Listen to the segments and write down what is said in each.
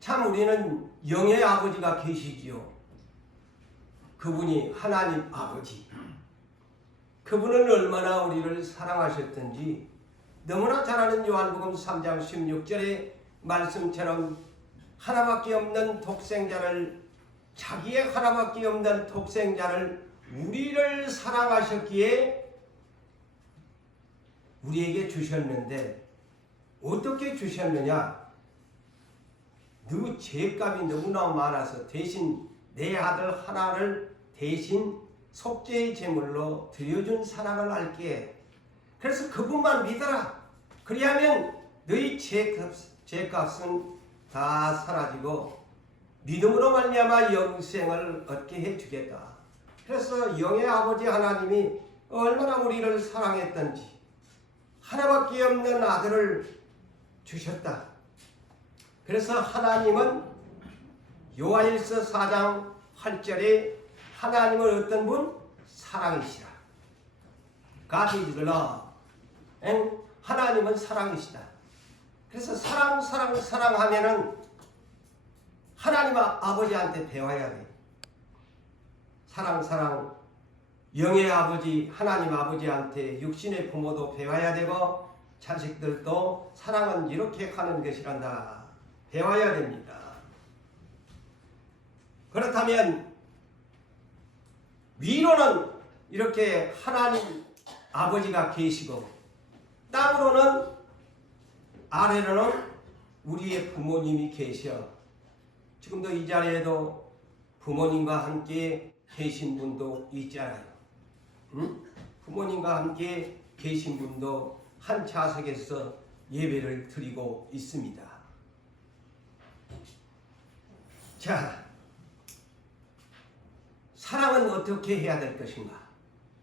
참 우리는 영의 아버지가 계시지요. 그분이 하나님 아버지. 그분은 얼마나 우리를 사랑하셨던지 너무나 잘 아는 요한복음 3장 16절의 말씀처럼 하나밖에 없는 독생자를, 자기의 하나밖에 없는 독생자를 우리를 사랑하셨기에 우리에게 주셨는데, 어떻게 주셨느냐? 너 죄값이 너무나 많아서 대신 내 아들 하나를 대신 속죄의 제물로 드려준 사랑을 알게. 그래서 그분만 믿어라. 그리하면 너희 죄값은 다 사라지고 믿음으로 말미암아 영생을 얻게 해주겠다. 그래서 영의 아버지 하나님이 얼마나 우리를 사랑했던지 하나밖에 없는 아들을 주셨다. 그래서 하나님은 요한일서 4장 8절에 하나님은 어떤 분? 사랑이시라. God is love. 하나님은 사랑이시다. 그래서 사랑하면은 하나님 아버지한테 배워야 돼. 사랑. 영의 아버지 하나님 아버지한테 육신의 부모도 배워야 되고 자식들도 사랑은 이렇게 하는 것이란다. 배워야 됩니다. 그렇다면 위로는 이렇게 하나님 아버지가 계시고 땅으로는, 아래로는 우리의 부모님이 계셔. 지금도 이 자리에도 부모님과 함께 계신 분도 있잖아요. 응? 부모님과 함께 계신 분도 한 좌석에서 예배를 드리고 있습니다. 자, 사랑은 어떻게 해야 될 것인가?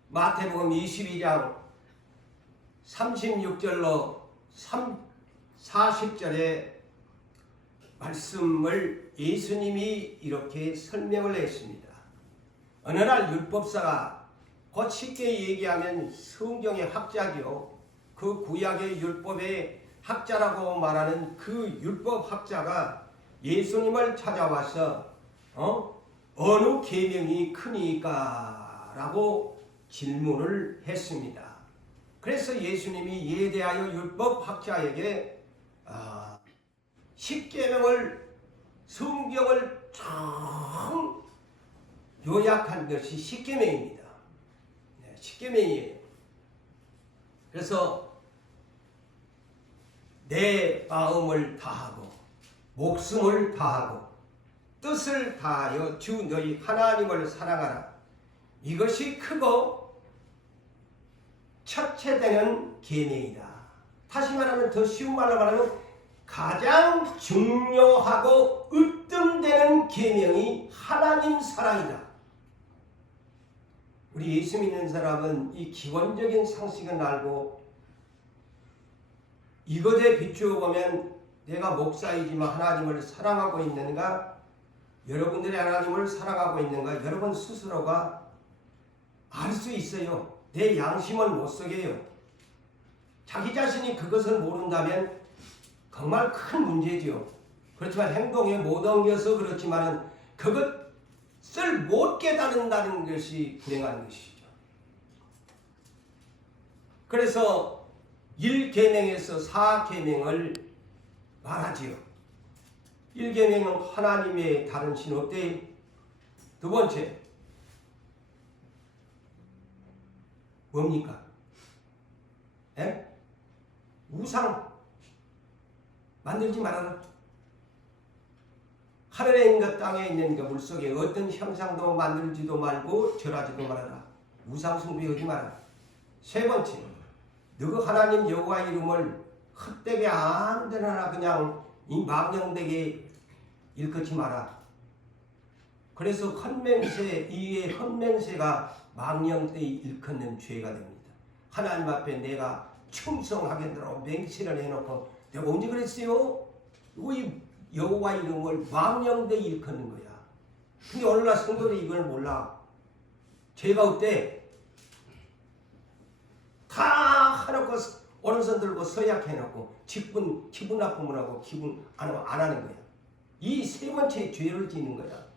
마태복음 22장 36절로 40절의 말씀을 예수님이 이렇게 설명을 했습니다. 어느 날 율법사가, 곧 쉽게 얘기하면 성경의 학자죠. 그 구약의 율법의 학자라고 말하는 그 율법 학자가 예수님을 찾아와서 어느 계명이 크니까? 라고 질문을 했습니다. 그래서 예수님이 이에 대하여 율법 학자에게 10계명을, 성경을 쫙 요약한 것이 10계명입니다. 10계명이에요. 그래서 내 마음을 다하고 목숨을 다하고 뜻을 다하여 주 너희 하나님을 사랑하라. 이것이 크고 첫째 되는 계명이다. 다시 말하면, 더 쉬운 말로 말하면 가장 중요하고 으뜸되는 계명이 하나님 사랑이다. 우리 예수 믿는 사람은 이 기본적인 상식은 알고 이것에 비추어 보면 내가 목사이지만 하나님을 사랑하고 있는가, 여러분들이 하나님을 사랑하고 있는가, 여러분 스스로가 알 수 있어요. 내 양심을 못 속여요. 자기 자신이 그것을 모른다면 정말 큰 문제지요. 그렇지만 행동에 못 옮겨서 그렇지만 그것을 못 깨달은다는 것이 불행한 것이죠. 그래서 1계명에서 4계명을 말하지요. 1계명은 하나님의 다른 신 없대. 두 번째 뭡니까? 우상 만들지 말아라. 하늘에 있는 것, 땅에 있는 것, 물속에 어떤 형상도 만들지도 말고 절하지도 말아라. 우상 숭배하지 마라. 세 번째, 너가 하나님 여호와 이름을 헛되게 아무 데나 그냥 이 망령되게 일컫지 마라. 그래서 헛맹세, 이의 헛맹세가 망령되게 일컫는 죄가 됩니다. 하나님 앞에 내가 충성하겠노라고 맹세를 해놓고 내가 언제 그랬어요? 이 여호와 이름을 망령되게 일컫는 거야. 근데 오늘날 성도들이 이걸 몰라. 죄가 어때? 다 해놓고 오른손 들고 서약해놓고 기분 나쁘면 하고 기분 안 하는 거야. 이 세 번째 죄를 짓는 거야.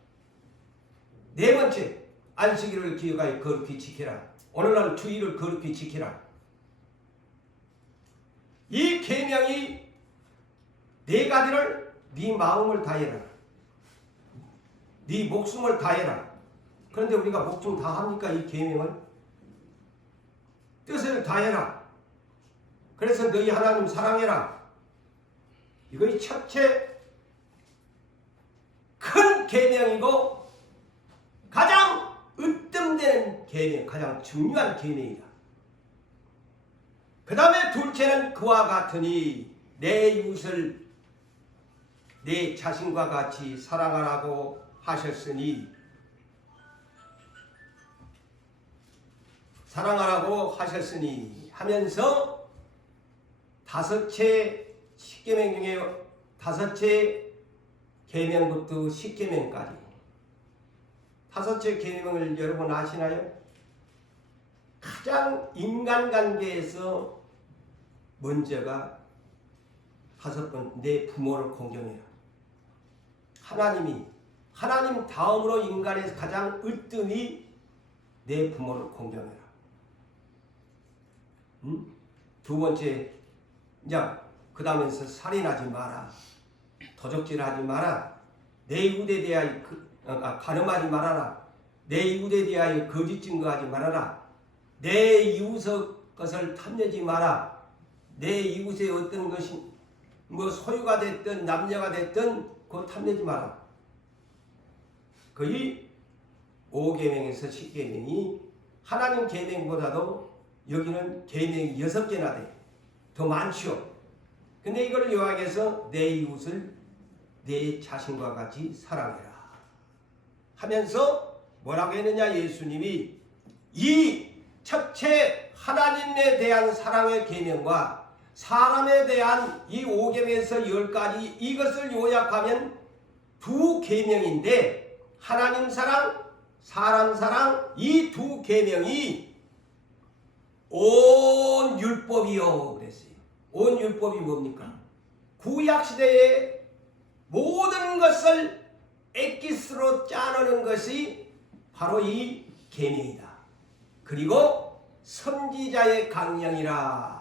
네 번째, 안식일을 기억하여 거룩히 지켜라. 오늘날 주일을 거룩히 지켜라. 이 계명이 네 가지를 네 마음을 다해라. 네 목숨을 다해라. 그런데 우리가 목숨 다 합니까? 이 계명을? 뜻을 다해라. 그래서 너희 하나님 사랑해라. 이것이 첫째 큰 계명이고 가장 으뜸되는 계명, 가장 중요한 계명이다. 그 다음에 둘째는 그와 같으니 내 이웃을 내 자신과 같이 사랑하라고 하셨으니, 사랑하라고 하셨으니 하면서 다섯째 십계명 중에 다섯째 계명부터 십계명까지 다섯째 계명을 여러분 아시나요? 가장 인간관계에서 먼저가 다섯 번, 내 부모를 공경해라. 하나님 다음으로 인간에서 가장 으뜸이 내 부모를 공경해라. 두 번째, 그 다음에서 살인하지 마라. 도적질하지 마라. 내 이웃에 대하여 간음하지 말아라. 내 이웃에 대하여 거짓 증거하지 말아라. 내 이웃의 것을 탐내지 마라. 내 이웃의 어떤 것이 소유가 됐든 남녀가 됐든 그거 탐내지 마라. 거의 5계명에서 10계명이 하나님 계명보다도 여기는 계명이 6개나 돼. 더 많죠. 근데 이걸 요약해서 내 이웃을 내 자신과 같이 사랑해라 하면서 뭐라고 했느냐? 예수님이 이 첫째 하나님에 대한 사랑의 계명과 사람에 대한 이 5계명에서 10가지 이것을 요약하면 두 계명인데, 하나님 사랑, 사람 사랑, 이 두 계명이 온 율법이요 그랬어요. 온 율법이 뭡니까? 구약시대에 모든 것을 엑기스로 짜놓은 것이 바로 이 계명이다. 그리고 선지자의 강령이라.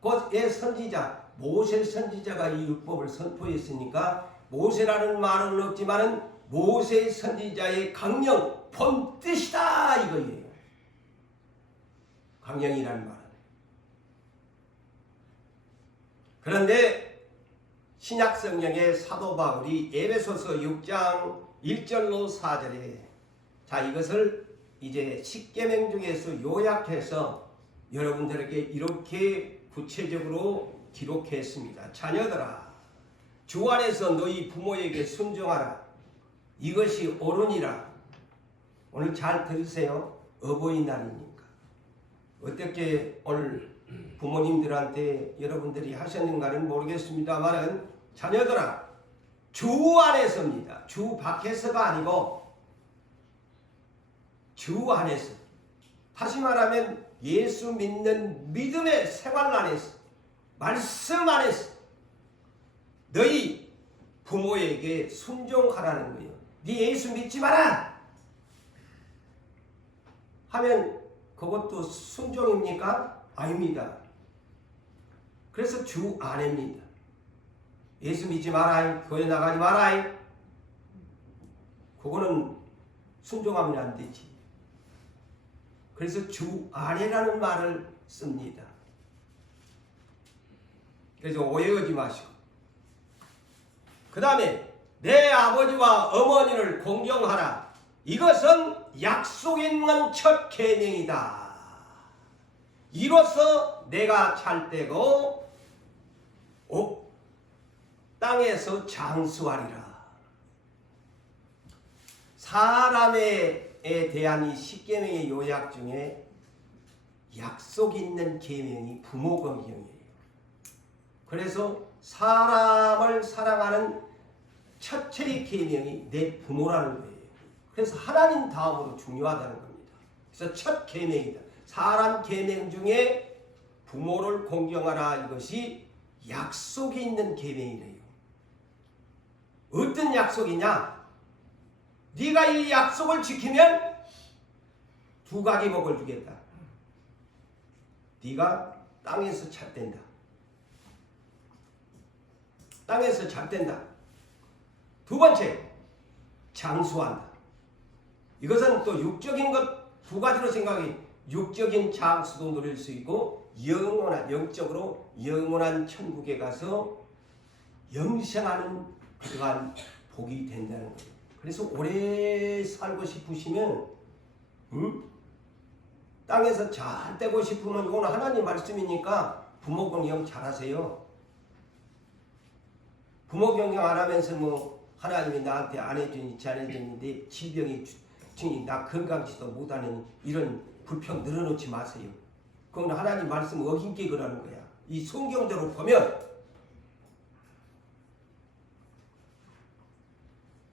곧의 선지자, 모세 선지자가 이 율법을 선포했으니까 모세라는 말은 없지만은 모세 선지자의 강령, 본뜻이다 이거예요. 강령이라는 말은. 그런데 신약 성경의 사도 바울이 에베소서 6장 1절로 4절에 이것을 이제 십계명 중에서 요약해서 여러분들에게 이렇게 구체적으로 기록했습니다. 자녀들아, 주 안에서 너희 부모에게 순종하라. 이것이 옳으니라. 오늘 잘 들으세요. 어버이날이니까. 어떻게 오늘 부모님들한테 여러분들이 하셨는가는 모르겠습니다만은, 자녀들아, 주 안에서입니다. 주 밖에서가 아니고 주 안에서. 다시 말하면 예수 믿는 믿음의 생활 안에서, 말씀 안에서 너희 부모에게 순종하라는 거예요. 네 예수 믿지 마라 하면 그것도 순종입니까? 아닙니다. 그래서 주 안에입니다. 예수 믿지 마라, 교회 나가지 마라, 그거는 순종하면 안 되지. 그래서 주 안에라는 말을 씁니다. 그래서 오해하지 마시고. 그 다음에 내 아버지와 어머니를 공경하라. 이것은 약속 있는 첫 계명이다. 이로써 내가 잘 되고 땅에서 장수하리라. 사람에 대한 이 십계명의 요약 중에 약속 있는 계명이 부모 공경이에요. 그래서 사람을 사랑하는 첫째의 계명이 내 부모라는 거예요. 그래서 하나님 다음으로 중요하다는 겁니다. 그래서 첫 계명이다. 사람 계명 중에 부모를 공경하라, 이것이 약속이 있는 계명이래요. 어떤 약속이냐? 네가 이 약속을 지키면 두 가지 복을 주겠다. 네가 땅에서 잣된다. 땅에서 잣된다. 두 번째, 장수한다. 이것은 또 육적인 것 두 가지로 생각해. 육적인 장수도 누릴 수 있고 영원한, 영적으로 영원한 천국에 가서 영생하는 그러한 복이 된다는 거예요. 그래서 오래 살고 싶으시면 땅에서 잘 되고 싶으면 이건 하나님 말씀이니까 부모 경영 잘하세요. 부모 경영 안 하면서 뭐 하나님이 나한테 안 해주니 잘해주는데 질병이 중이 나 건강지도 못하는 이런 불평 늘어놓지 마세요. 그건 하나님 말씀 어긴게 그러는 거야. 이 성경대로 보면.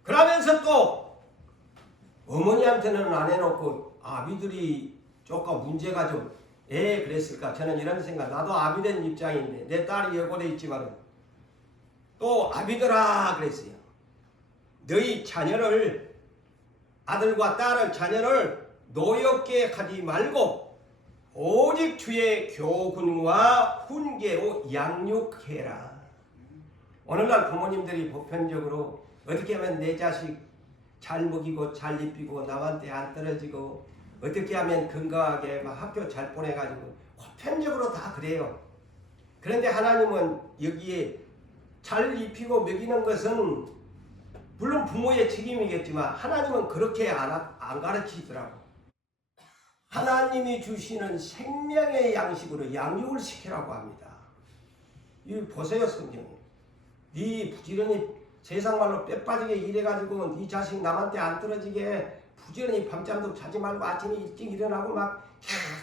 그러면서 또 어머니한테는 안 해놓고 아비들이 조금 문제가 좀 그랬을까. 저는 이런 생각. 나도 아비 된 입장인데 내 딸이 여고에 있지만 또 아비들아 그랬어요. 너희 자녀를, 아들과 딸을, 자녀를 노엽게 하지 말고 오직 주의 교훈과 훈계로 양육해라. 오늘날 부모님들이 보편적으로 어떻게 하면 내 자식 잘 먹이고 잘 입히고 남한테 안 떨어지고 어떻게 하면 건강하게 막 학교 잘 보내가지고 보편적으로 다 그래요. 그런데 하나님은 여기에 잘 입히고 먹이는 것은 물론 부모의 책임이겠지만 하나님은 그렇게 안 가르치더라고. 하나님이 주시는 생명의 양식으로 양육을 시키라고 합니다. 이 보세요 성경에. 네 부지런히 세상 말로 뼈 빠지게 일해가지고 네 자식 남한테 안 떨어지게 부지런히 밤잠도 자지 말고 아침에 일찍 일어나고 막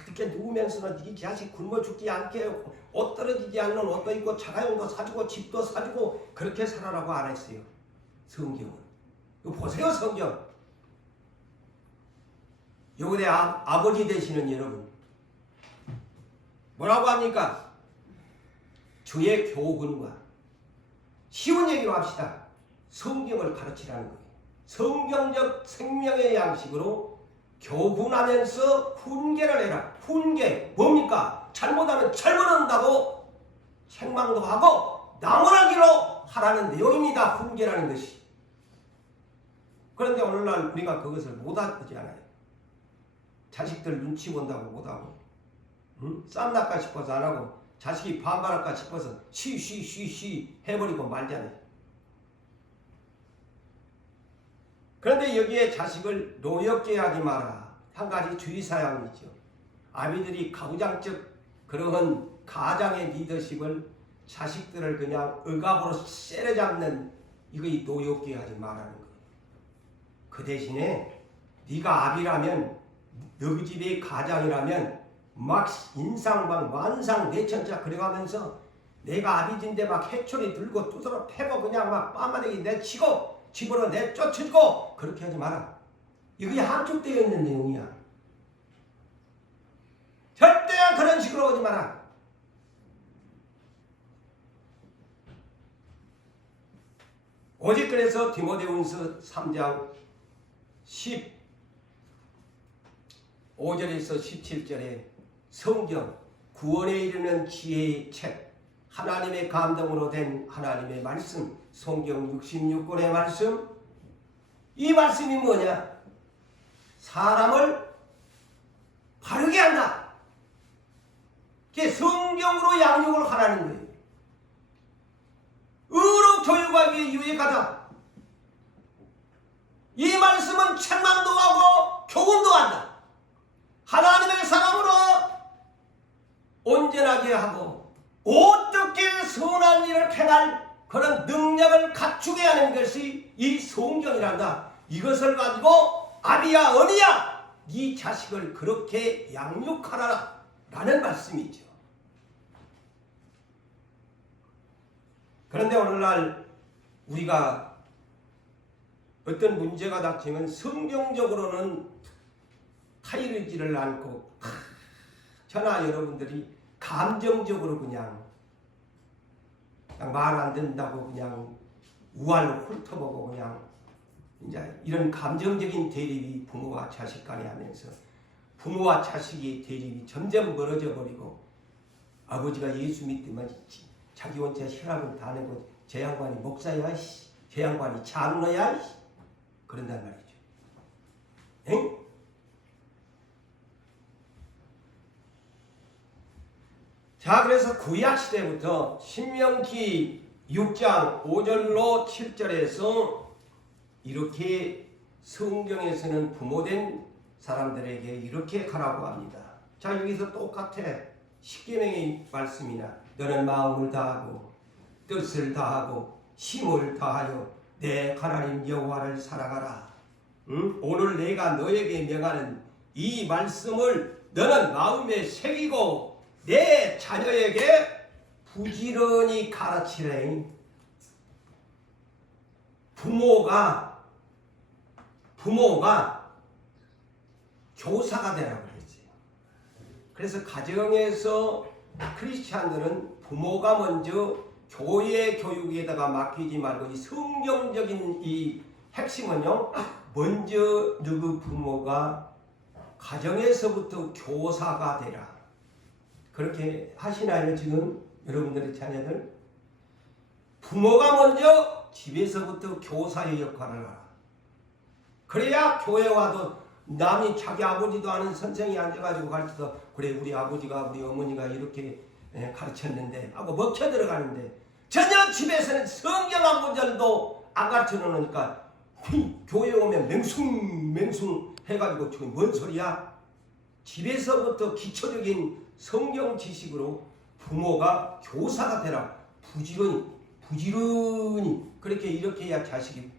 이렇게 누우면서는 네 자식 굶어 죽지 않게 옷 떨어지지 않는 옷도 입고 차가용도 사주고 집도 사주고 그렇게 살아라고 안 했어요. 성경은. 이거 보세요 성경. 요번에 아버지 되시는 여러분 뭐라고 합니까? 주의 교훈과 쉬운 얘기로 합시다. 성경을 가르치라는 거예요. 성경적 생명의 양식으로 교훈하면서 훈계를 해라. 훈계 뭡니까? 잘못하면 잘못한다고 책망도 하고 나무라기로 하라는 내용입니다. 훈계라는 것이. 그런데 오늘날 우리가 그것을 못하지 않아요. 자식들 눈치 본다고 못하고 쌈 낚아 싶어서 안 하고 자식이 반발할까 싶어서 쉬 해버리고 말잖아요. 그런데 여기에 자식을 노엽게 하지 마라. 한 가지 주의사항이죠. 아비들이 가부장적 그러한 가장의 리더십을 자식들을 그냥 억압으로 세려잡는 이거 노엽게 하지 말라는 거예요. 그 대신에 네가 아비라면 너희 집의 가장이라면 막 인상방 만상 내천자 그래가면서 내가 아비진데 막 해초리 들고 두드러 패고 그냥 막 빰마대기 내치고 집으로 내쫓고 그렇게 하지 마라. 이게 함축되어 있는 내용이야. 절대 그런 식으로 하지 마라. 오직 그래서 디모데후서 3장 15절에서 17절에 성경 구원에 이르는 지혜의 책 하나님의 감동으로 된 하나님의 말씀 성경 66권의 말씀 이 말씀이 뭐냐? 사람을 바르게 한다. 이게 성경으로 양육을 하라는 거예요. 의로 교육하기에 유익하다. 이 말씀은 책망도 하고 교훈도 한다. 하나님의 사람으로 온전하게 하고 어떻게 선한 일을 행할 그런 능력을 갖추게 하는 것이 이 성경이란다. 이것을 가지고 아비야 어미야 네 자식을 그렇게 양육하라 라는 말씀이죠. 그런데 오늘날 우리가 어떤 문제가 닥치면 성경적으로는 타이르지를 않고 저나 여러분들이 감정적으로 그냥 말 안 된다고 그냥 우알로 훑어보고 그냥 이제 이런 감정적인 대립이 부모와 자식 간에 하면서 부모와 자식의 대립이 점점 멀어져 버리고 아버지가 예수 믿더만 자기 혼자 혈압을 다 내고 제 양반이 목사야, 제 양반이 장로야, 그런단 말이죠. 엥? 자, 그래서 구약시대부터 신명기 6장 5절로 7절에서 이렇게 성경에서는 부모된 사람들에게 이렇게 가라고 합니다. 자, 여기서 똑같아. 십계명의 말씀이나 너는 마음을 다하고 뜻을 다하고 힘을 다하여 내 하나님 여호와를 사랑하라. 응? 오늘 내가 너에게 명하는 이 말씀을 너는 마음에 새기고 내 자녀에게 부지런히 가르치래. 부모가 교사가 되라고 그랬어요. 그래서 가정에서 크리스찬들은 부모가 먼저 교회 교육에다가 맡기지 말고 이 성경적인 이 핵심은요, 먼저 너희 부모가 가정에서부터 교사가 되라. 그렇게 하시나요? 지금 여러분들의 자녀들? 부모가 먼저 집에서부터 교사의 역할을 하라. 그래야 교회 와도 남이 자기 아버지도 아는 선생이 앉아가지고 가르쳐서 그래 우리 아버지가 우리 어머니가 이렇게 가르쳤는데 하고 먹혀 들어가는데 전혀 집에서는 성경 한 구절도 안 가르쳐 놓으니까 교회 오면 맹숭 해가지고 저게 뭔 소리야? 집에서부터 기초적인 성경 지식으로 부모가 교사가 되라. 부지런히 그렇게 이렇게 해야 자식이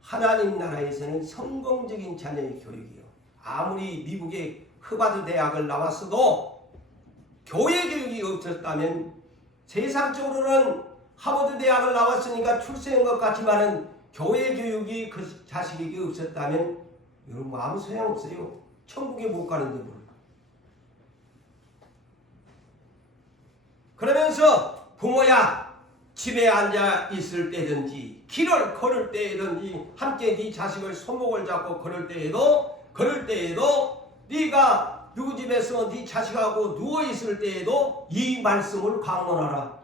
하나님 나라에서는 성공적인 자녀의 교육이요. 아무리 미국의 하버드 대학을 나왔어도 교회 교육이 없었다면 세상적으로는 하버드 대학을 나왔으니까 출세한 것 같지만은 교회 교육이 그 자식에게 없었다면 여러분 아무 소용없어요. 천국에 못 가는데 뭘. 그러면서 부모야 집에 앉아 있을 때든지 길을 걸을 때든지 함께 네 자식을 손목을 잡고 걸을 때에도 네가 누구 집에서 네 자식하고 누워 있을 때에도 이 말씀을 강론하라.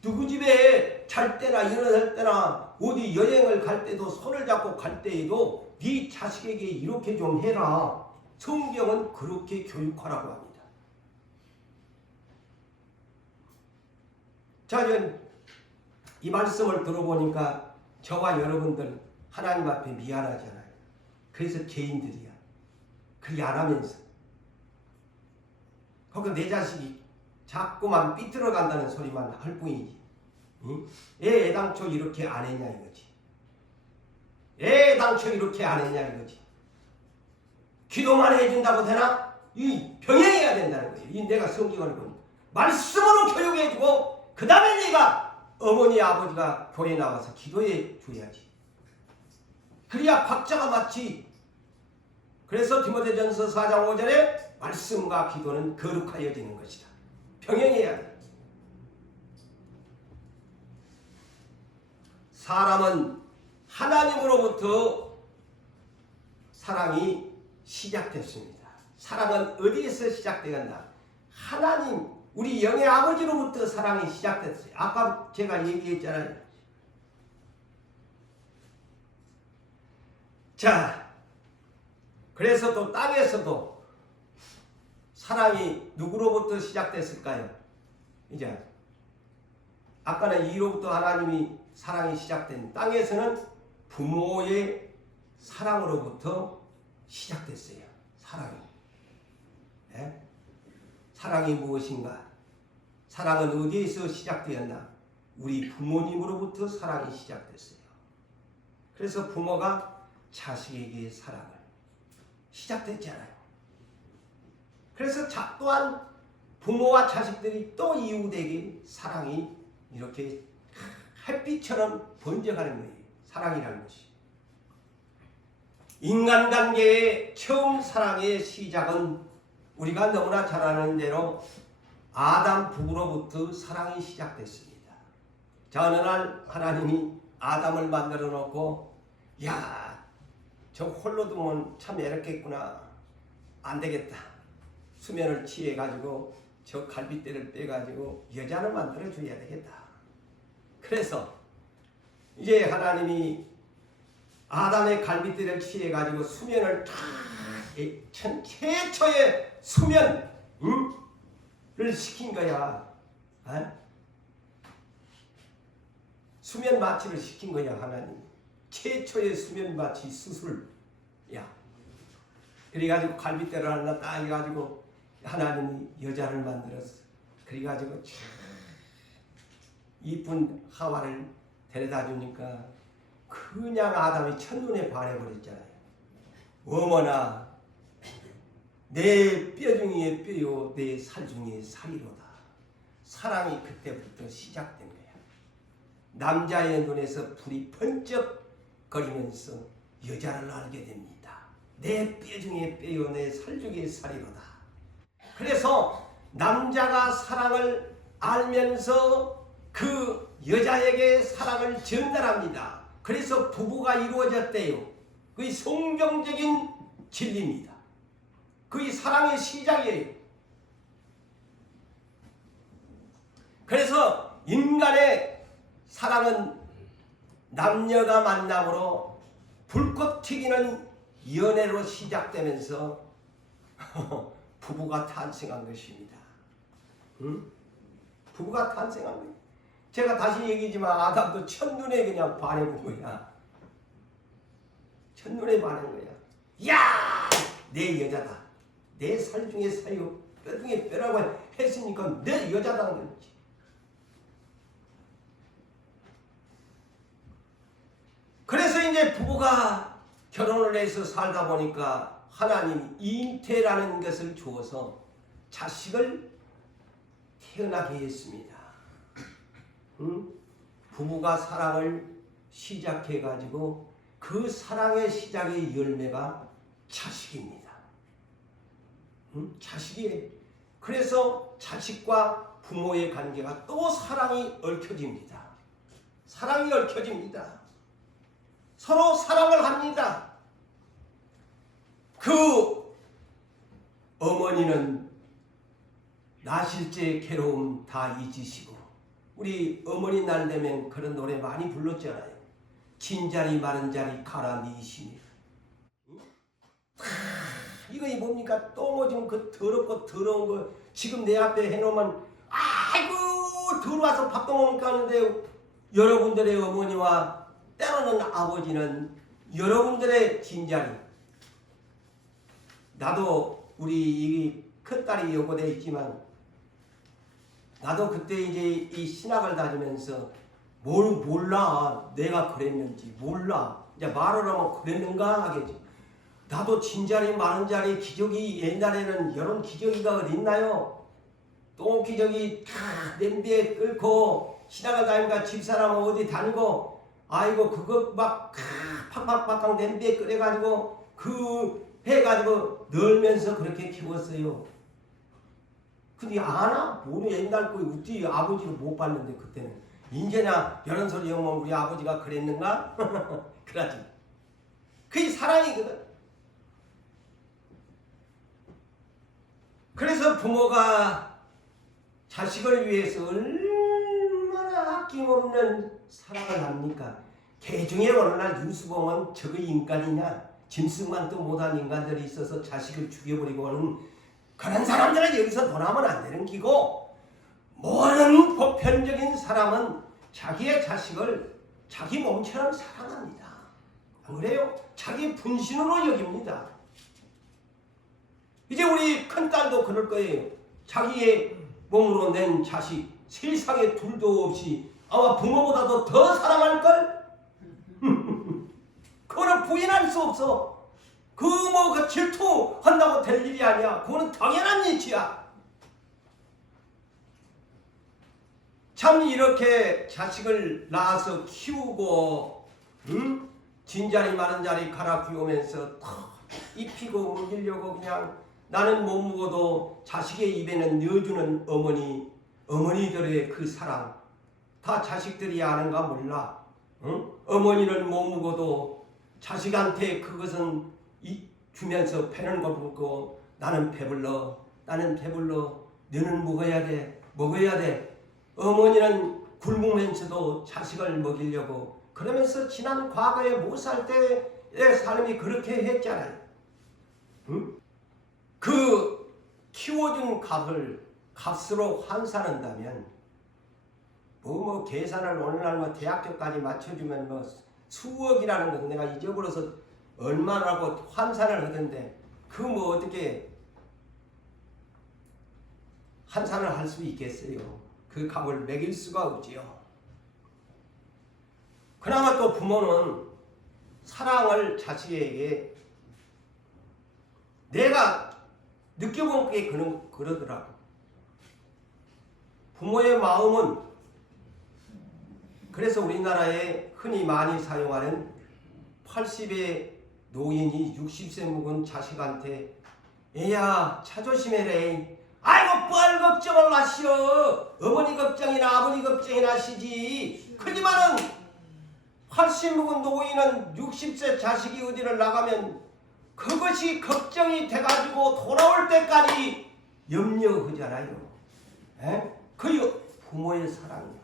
누구 집에 잘 때나 일어날 때나 어디 여행을 갈 때도 손을 잡고 갈 때에도 네 자식에게 이렇게 좀 해라. 성경은 그렇게 교육하라고 합니다. 자, 이 말씀을 들어보니까 저와 여러분들 하나님 앞에 미안하잖아요. 그래서 개인들이야. 그게 안 하면서. 그러니까 내 자식이 자꾸만 삐뚤어간다는 소리만 할 뿐이지. 응? 애당초 이렇게 안 했냐 이거지. 애당초 이렇게 안 했냐 이거지. 기도만 해준다고 되나? 이 병행해야 된다는 거예요. 이 내가 성경을 보니까. 말씀으로 교육해주고 그 다음에 네가 어머니 아버지가 교회에 나와서 기도해 줘야지. 그래야 박자가 맞지. 그래서 디모데전서 4장 5절에 말씀과 기도는 거룩하여지는 것이다. 병행해야 돼. 사람은 하나님으로부터 사랑이 시작됐습니다. 사랑은 어디에서 시작되었나? 하나님, 우리 영의 아버지로부터 사랑이 시작됐어요. 아까 제가 얘기했잖아요. 자, 그래서 또 땅에서도 사랑이 누구로부터 시작됐을까요? 이제 아까는 이로부터 하나님이 사랑이 시작된 땅에서는 부모의 사랑으로부터 시작됐어요. 사랑이. 네? 사랑이 무엇인가? 사랑은 어디에서 시작되었나? 우리 부모님으로부터 사랑이 시작됐어요. 그래서 부모가 자식에게 사랑을 시작됐잖아요. 그래서 또한 부모와 자식들이 또 이웃에게 사랑이 이렇게 햇빛처럼 번져가는 거예요. 사랑이라는 것이. 인간관계의 처음 사랑의 시작은 우리가 너무나 잘 아는 대로 아담 부부로부터 사랑이 시작됐습니다. 자, 어느 날 하나님이 아담을 만들어 놓고 야, 저 홀로 두면 참 애롭겠구나. 안 되겠다. 수면을 취해 가지고 저 갈빗대를 빼 가지고 여자를 만들어 줘야 되겠다. 그래서 이제 하나님이 아담의 갈빗대를 취해 가지고 수면을 최초의 수면을 시킨 거야. 수면 마취를 시킨 거야. 하나님 최초의 수면 마취 수술. 야, 그래가지고 갈빗대를 하나 딱 해가지고 하나님이 여자를 만들었어. 그래가지고 참 이쁜 하와를 데려다 주니까 그냥 아담이 첫눈에 반해버렸잖아요. 어머나 내 뼈 중에 뼈요 내 살 중에 살이로다. 사랑이 그때부터 시작된 거야. 남자의 눈에서 불이 번쩍 거리면서 여자를 알게 됩니다. 내 뼈 중에 뼈요 내 살 중에 살이로다. 그래서 남자가 사랑을 알면서 그 여자에게 사랑을 전달합니다. 그래서 부부가 이루어졌대요. 그게 성경적인 진리입니다. 그게 사랑의 시작이에요. 그래서 인간의 사랑은 남녀가 만남으로 불꽃 튀기는 연애로 시작되면서 부부가 탄생한 것입니다. 부부가 탄생한 거예요. 제가 다시 얘기지만 아담도 첫눈에 그냥 반해본 거야. 첫눈에 반한 거야. 야! 내 여자다. 내 살 중에 살이요 뼈 중에 뼈라고 했으니까 내 여자다는 거지. 그래서 이제 부부가 결혼을 해서 살다 보니까 하나님이 잉태라는 것을 주어서 자식을 태어나게 했습니다. 부부가 사랑을 시작해가지고 그 사랑의 시작의 열매가 자식입니다. 자식이에요. 그래서 자식과 부모의 관계가 또 사랑이 얽혀집니다. 사랑이 얽혀집니다. 서로 사랑을 합니다. 그 어머니는 나실제의 괴로움 다 잊으시고, 우리 어머니 날 되면 그런 노래 많이 불렀잖아요. 진자리 마른 자리 가라니시니. 이거 뭡니까? 똥 오줌 그 더럽고 더러운 거 지금 내 앞에 해놓으면 아이고 들어와서 밥도 못 먹게 하는데, 여러분들의 어머니와 때로는 아버지는 여러분들의 진자리. 나도 우리 이 큰딸이 여고돼 있지만 나도 그때 이제 이 신학을 다니면서 뭘 몰라. 내가 그랬는지 몰라. 이제 말을 하면 그랬는가 하겠지. 나도 진자리 마른 자리 기저귀, 옛날에는 이런 기저귀가 어디 있나요? 똥 기저귀 다 냄비에 끓고 신학을 다니니까 집사람은 어디 다니고 아이고 그거 막 팍팍팍팍 냄비에 끓여가지고 그 해가지고 널면서 그렇게 키웠어요. 근데 아나? 뭐는 옛날 거에 우리 아버지를 못 봤는데 그때는. 인제나 이런 소리 하면 우리 아버지가 그랬는가? 그러지. 그게 사랑이거든. 그래서 부모가 자식을 위해서 얼마나 아낌없는 사랑을 합니까? 개중에 어느 날 뉴스 보면 저거 인간이냐? 짐승만도 못한 인간들이 있어서 자식을 죽여버리고 하는 그런 사람들은 여기서 논하면 안 되는 기고, 모든 보편적인 사람은 자기의 자식을 자기 몸처럼 사랑합니다. 안 그래요? 자기 분신으로 여깁니다. 이제 우리 큰딸도 그럴 거예요. 자기의 몸으로 낸 자식 세상에 둘도 없이 아마 부모보다도 더 사랑할걸? 그거는 부인할 수 없어. 그 질투한다고 될 일이 아니야. 그거는 당연한 이치야. 참 이렇게 자식을 낳아서 키우고 진자리 마른 자리 갈아 끼우면서 입히고 먹이려고 그냥 나는 못 먹어도 자식의 입에는 넣어주는 어머니들의 그 사랑, 다 자식들이 아는가 몰라. 응? 어머니는 못 먹어도 자식한테 그것은 주면서 배는 거 먹고 나는 배불러 너는 먹어야 돼. 어머니는 굶으면서도 자식을 먹이려고 그러면서 지난 과거에 못 살 때의 삶이 그렇게 했잖아요. 응? 그 키워준 값으로 환산한다면 계산을 오늘날 대학교까지 맞춰주면 수억이라는 것은 내가 잊어버려서 얼마라고 환산을 하던데 그 어떻게 환산을 할 수 있겠어요? 그 값을 매길 수가 없지요. 그나마 또 부모는 사랑을 자식에게 내가 느껴본 게 그러더라고. 부모의 마음은 그래서 우리나라에 흔히 많이 사용하는 80의 노인이 60세 먹은 자식한테 애야 차 조심해래. 아이고 뻘 걱정을 하시오. 어머니 걱정이나 아버지 걱정이나 하시지. 그지만은 80 먹은 노인은 60세 자식이 어디를 나가면 그것이 걱정이 돼가지고 돌아올 때까지 염려하잖아요. 그 부모의 사랑이야.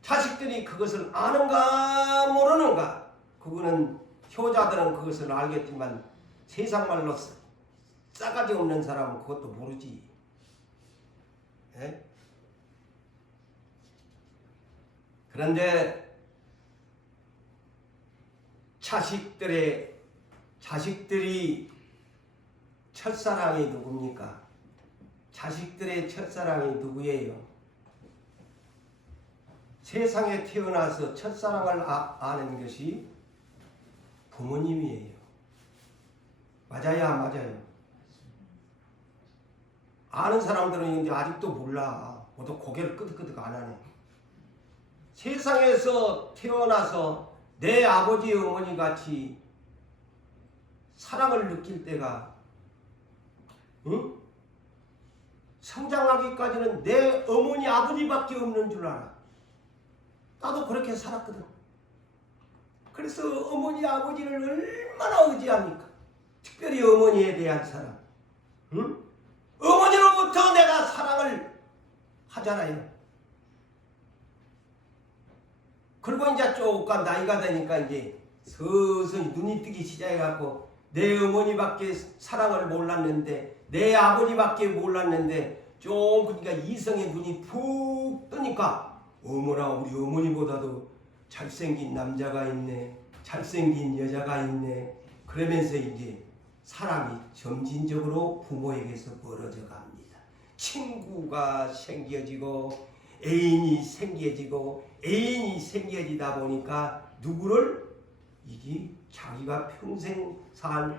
자식들이 그것을 아는가 모르는가 그거는 효자들은 그것을 알겠지만 세상 말로 싸가지 없는 사람은 그것도 모르지. 그런데 자식들이 첫사랑이 누굽니까? 자식들의 첫사랑이 누구예요? 세상에 태어나서 첫사랑을 아는 것이 부모님이에요. 맞아요, 안 맞아요? 아는 사람들은 이제 아직도 몰라. 모두 고개를 끄덕끄덕 안 하네. 세상에서 태어나서 내 아버지 어머니 같이 사랑을 느낄 때가 성장하기까지는 내 어머니 아버지밖에 없는 줄 알아. 나도 그렇게 살았거든. 그래서 어머니 아버지를 얼마나 의지합니까? 특별히 어머니에 대한 사랑. 어머니로부터 내가 사랑을 하잖아요. 그리고 이제 조금 나이가 되니까 이제 서서히 눈이 뜨기 시작해갖고 내 어머니밖에 사랑을 몰랐는데 내 아버지밖에 몰랐는데 좀 그러니까 이성의 눈이 푹 뜨니까 어머나 우리 어머니보다도 잘생긴 남자가 있네, 잘생긴 여자가 있네. 그러면서 이제 사랑이 점진적으로 부모에게서 멀어져 갑니다. 친구가 생겨지고 애인이 생겨지다 보니까 누구를 이게 자기가 평생 살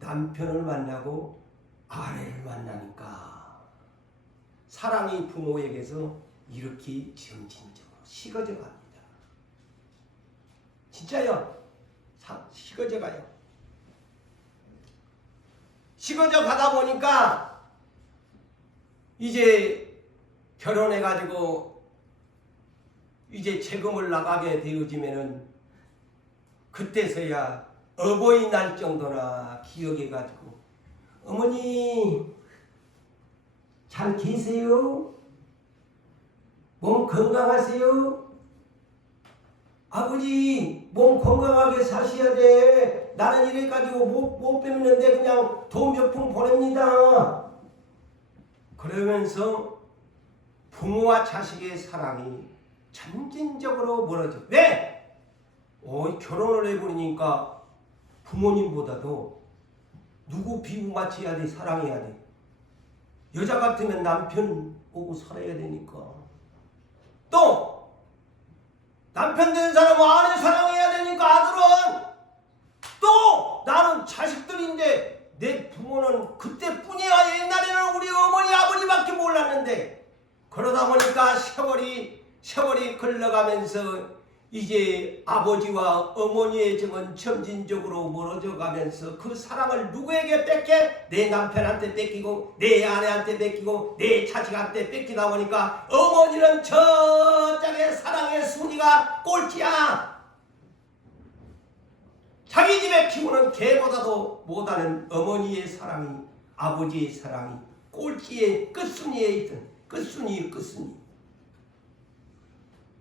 남편을 만나고 아내를 만나니까 사랑이 부모에게서 이렇게 점진적으로 식어져 갑니다. 진짜요. 식어져 가요. 식어져 가다 보니까 이제 결혼해가지고 이제 재금을 나가게 되어지면은 그때서야 어버이날 정도나 기억해가지고 어머니 잘 계세요? 몸 건강하세요? 아버지 몸 건강하게 사셔야 돼. 나는 이래가지고 못 빼먹는데 그냥 돈 몇 푼 보냅니다. 그러면서 부모와 자식의 사랑이 점진적으로 멀어져. 왜? 결혼을 해버리니까 부모님보다도 누구 비유 맞춰야 돼. 사랑해야 돼. 여자 같으면 남편 보고 살아야 되니까. 또 남편 된 사람은 아내 사랑해야 되니까 아들은 또 나는 자식들인데 내 부모는 그때뿐이야. 옛날에는 우리 어머니 아버지밖에 몰랐는데 그러다 보니까 세월이 흘러가면서 이제 아버지와 어머니의 정은 점진적으로 멀어져 가면서 그 사랑을 누구에게 뺏게? 내 남편한테 뺏기고 내 아내한테 뺏기고 내 자식한테 뺏기다 보니까 어머니는 저짝의 사랑의 순위가 꼴찌야. 자기 집에 키우는 개보다도 못하는 어머니의 사랑이, 아버지의 사랑이 꼴찌의 끝순위에 있던 끝순위의 끝순위.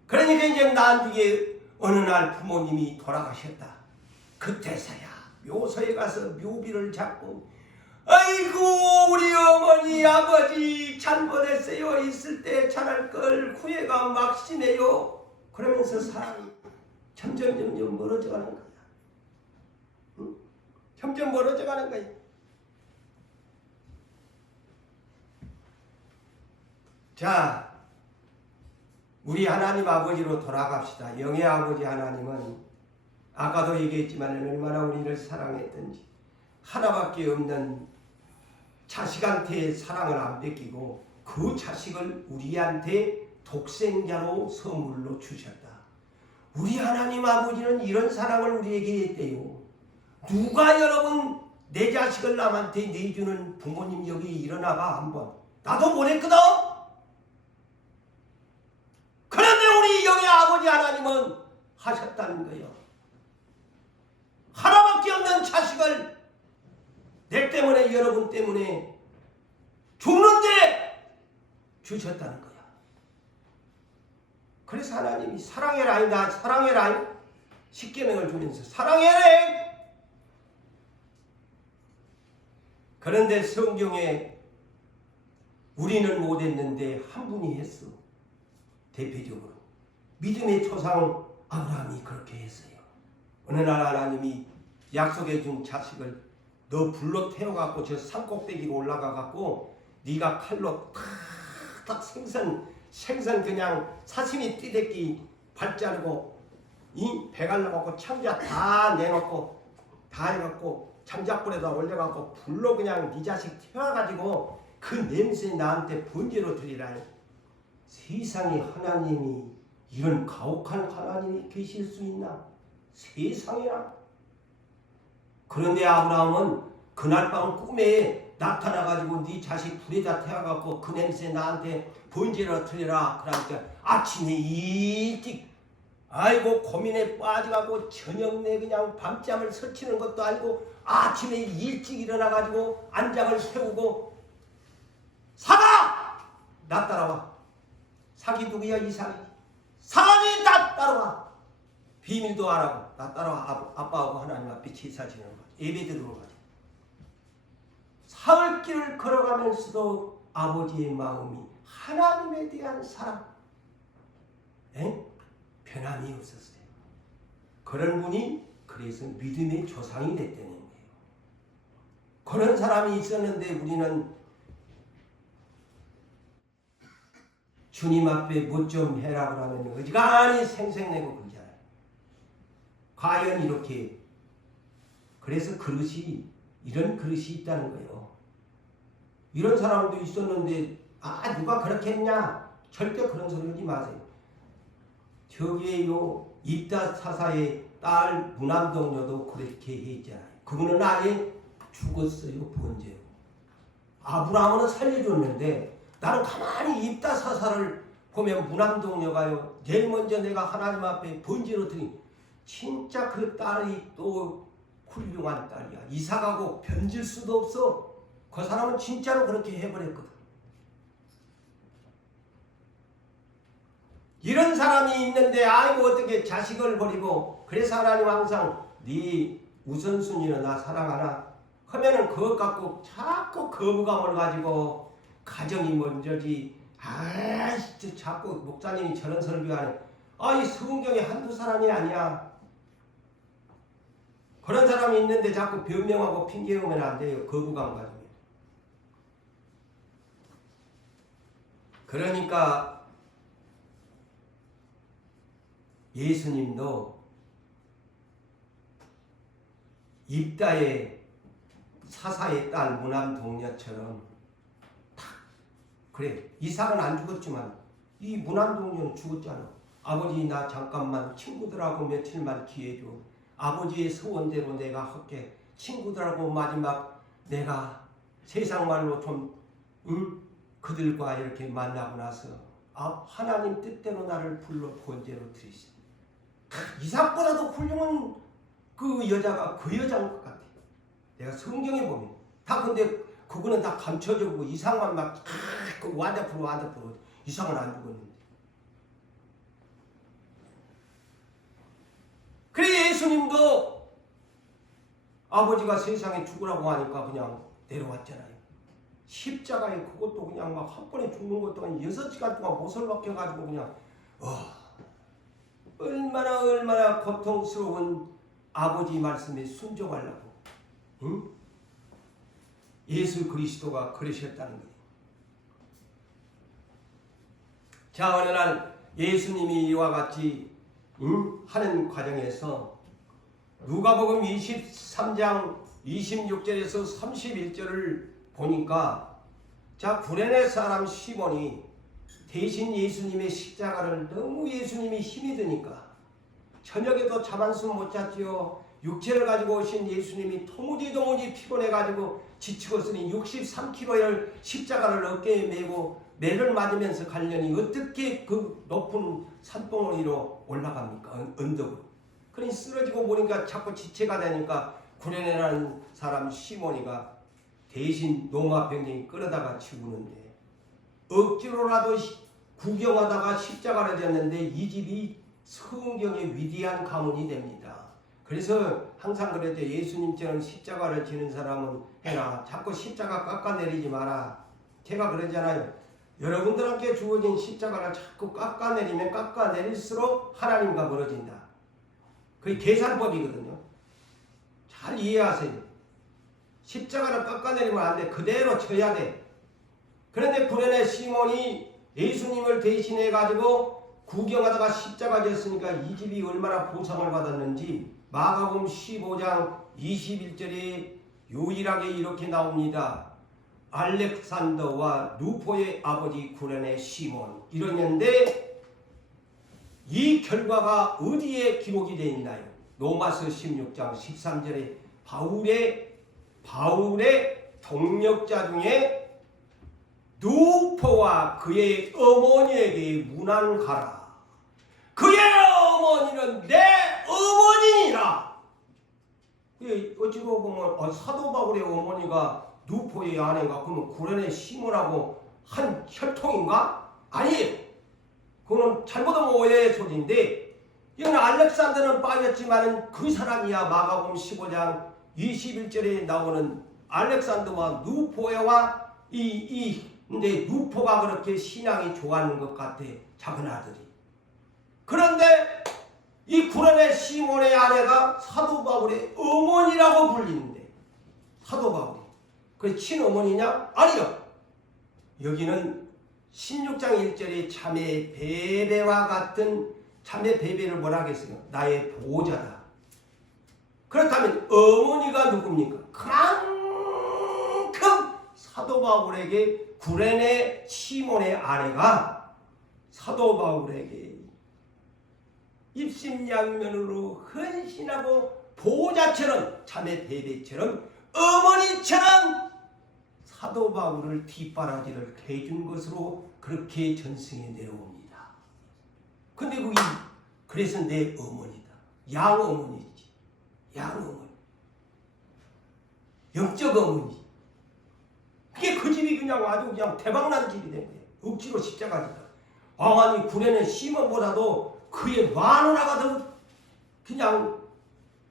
그러니까 이제 나중에 어느 날 부모님이 돌아가셨다. 그때서야 묘소에 가서 묘비를 잡고 아이고 우리 어머니 아버지 잘못했어요. 있을 때 잘할 걸 후회가 막심해요. 그러면서 사람이 점점 멀어져 가는 거야. 응? 점점 멀어져 가는 거야. 자, 우리 하나님 아버지로 돌아갑시다. 영의 아버지 하나님은 아까도 얘기했지만 얼마나 우리를 사랑했던지 하나밖에 없는 자식한테 사랑을 안 뺏기고 그 자식을 우리한테 독생자로 선물로 주셨다. 우리 하나님 아버지는 이런 사랑을 우리에게 했대요. 누가 여러분 내 자식을 남한테 내주는 부모님 여기 일어나봐 한번. 나도 못했거든. 그런데 우리 영의 아버지 하나님은 하셨다는 거예요. 하나밖에 없는 자식을 내 때문에 여러분 때문에 죽는데 주셨다는 거야. 그래서 하나님이 사랑해라 나 사랑해라 십계명을 주면서 사랑해라. 그런데 성경에 우리는 못했는데 한 분이 했어. 대표적으로 믿음의 조상 아브라함이 그렇게 했어요. 어느 날 하나님이 약속해 준 자식을 너 불로 태워갖고 저 산꼭대기로 올라가갖고 네가 칼로 탁탁 생선 그냥 사시미 띠대기 발 자르고 이 배 갈라갖고 창자 다 내놓고 다 해갖고 장작불에다 올려갖고 불로 그냥 네 자식 태워가지고 그 냄새 나한테 번제로 드리라. 세상에 하나님이 이런 가혹한 하나님이 계실 수 있나? 세상에나. 그런데 아브라함은 그날 밤 꿈에 나타나가지고 네 자식 불에다 태워갖고 그 냄새 나한테 번제로 드리라. 그러니까 아침에 일찍 아이고 고민에 빠져가고 저녁 내 그냥 밤잠을 설치는 것도 아니고 아침에 일찍 일어나가지고 안장을 세우고 사가! 나 따라와. 사기 누구야? 이삭이. 사람이 나 따라와. 비밀도 안 하고 나 따라와. 아빠하고 하나님 앞에 제사 지내는 거야. 예배 드리러 가자. 사흘 길을 걸어가면서도 아버지의 마음이 하나님에 대한 사랑 변함이 없었어요. 그런 분이 그래서 믿음의 조상이 됐다는 거예요. 그런 사람이 있었는데 우리는 주님 앞에 뭐 좀 해라 그러면 어지간히 생색내고 그러잖아요. 과연 이렇게 그래서 그릇이 이런 그릇이 있다는 거예요. 이런 사람도 있었는데 누가 그렇게 했냐? 절대 그런 소리 하지 마세요. 저기에요 입다사사의 딸 무남동녀도 그렇게 했잖아요. 그분은 아예 죽었어요. 번제로. 아브라함은 살려줬는데 나는 가만히 입다사사를 보면 무남동녀가요. 제일 먼저 내가 하나님 앞에 번제로 드린 진짜 그 딸이 또 훌륭한 딸이야. 이삭하고 변질 수도 없어. 그 사람은 진짜로 그렇게 해버렸거든. 이런 사람이 있는데 아이고 어떻게 자식을 버리고 그래서 하나님 항상 네 우선순위는 나 사랑하나 하면은 그것 갖고 자꾸 거부감을 가지고 가정이 먼저지 자꾸 목사님이 저런 설교하네. 이 성경에 한두 사람이 아니야. 그런 사람이 있는데 자꾸 변명하고 핑계오면 안 돼요. 거부감 가지고. 그러니까 예수님도 입다의 사사의 딸 무남동녀처럼 그래 이삭은 안 죽었지만 이 무남동녀는 죽었잖아. 아버지 나 잠깐만 친구들하고 며칠만 기회 줘. 아버지의 소원대로 내가 할게. 친구들하고 마지막 내가 세상 말로 좀 그들과 이렇게 만나고 나서 하나님 뜻대로 나를 불러 번제로 드리시. 이삭보다도 훌륭한 그 여자가 그 여자인 것 같아. 내가 성경에 보면 다 근데 그거는 다 감춰주고 이삭만 막 와다프로 이삭은 안 죽었는데. 그래 예수님도 아버지가 세상에 죽으라고 하니까 그냥 내려왔잖아요. 십자가에 그것도 그냥 막 한 번에 죽는 것도 한 6시간 동안 못을 박혀가지고 그냥 얼마나 고통스러운 아버지 말씀에 순종하려고 예수 그리스도가 그러셨다는 거예요. 자, 어느 날 예수님이 이와 같이 하는 과정에서 누가복음 23장 26절에서 31절을 보니까 자, 구레네 사람 시몬이 대신 예수님의 십자가를 너무 예수님이 힘이 드니까 저녁에도 잠 한숨 못 잤지요. 육체를 가지고 오신 예수님이 도무지 피곤해가지고 지치고서니 63kg의 십자가를 어깨에 메고 매를 맞으면서 가려니 어떻게 그 높은 산봉우리로 올라갑니까? 언덕으로. 그러니 쓰러지고 보니까 자꾸 지체가 되니까 구레네라는 사람 시몬이가 대신 노마 병정이 끌어다가 치우는데 억지로라도 구경하다가 십자가를 졌는데 이 집이 성경의 위대한 가문이 됩니다. 그래서 항상 그랬죠. 예수님처럼 십자가를 지는 사람은 해라. 자꾸 십자가 깎아내리지 마라. 제가 그러잖아요. 여러분들한테 주어진 십자가를 자꾸 깎아내리면 깎아내릴수록 하나님과 멀어진다. 그게 계산법이거든요. 잘 이해하세요. 십자가를 깎아내리면 안 돼. 그대로 쳐야 돼. 그런데 구레네 시몬이 예수님을 대신해 가지고 구경하다가 십자가 졌으니까 이 집이 얼마나 보상을 받았는지 마가복음 15장 21절에 유일하게 이렇게 나옵니다. 알렉산더와 루포의 아버지 구레네 시몬 이러는데 이 결과가 어디에 기록이 되어 있나요? 로마서 16장 13절에 바울의 동력자 중에 루포와 그의 어머니에게 문안가라. 그의 어머니는 내 어머니니라. 어찌고 보면 사도 바울의 어머니가 루포의 아내가 그러면 구레네 시몬하고 한 혈통인가? 아니에요. 그거는 잘못하면 오해의 소리인데 이건 알렉산더는 빠졌지만 그 사람이야. 마가복음 15장 21절에 나오는 알렉산더와 루포와 근데 루포가 그렇게 신앙이 좋아하는 것 같아. 작은 아들이. 그런데 이 구레네 시몬의 아내가 사도 바울의 어머니라고 불리는데 사도 바울이 그 친어머니냐? 아니요. 여기는 16장 1절에 자매 베베와 같은 자매 베베를 뭐라 하겠어요? 나의 보호자다. 그렇다면 어머니가 누굽니까? 그만큼 사도 바울에게 구레네 시몬의 아내가 사도 바울에게 입심양면으로 헌신하고 보호자처럼 자매 베베처럼 어머니처럼 사도 바울을 뒷바라지를 해준 것으로 그렇게 전승에 내려옵니다. 근데 그래서 내 어머니다. 양어머니지. 양어머니. 영적 어머니. 그게 그 집이 그냥 아주 그냥 대박난 집이 된 거예요. 억지로 십자가지다. 왕하니 구레네 시몬보다도 그의 마누라가 더 그냥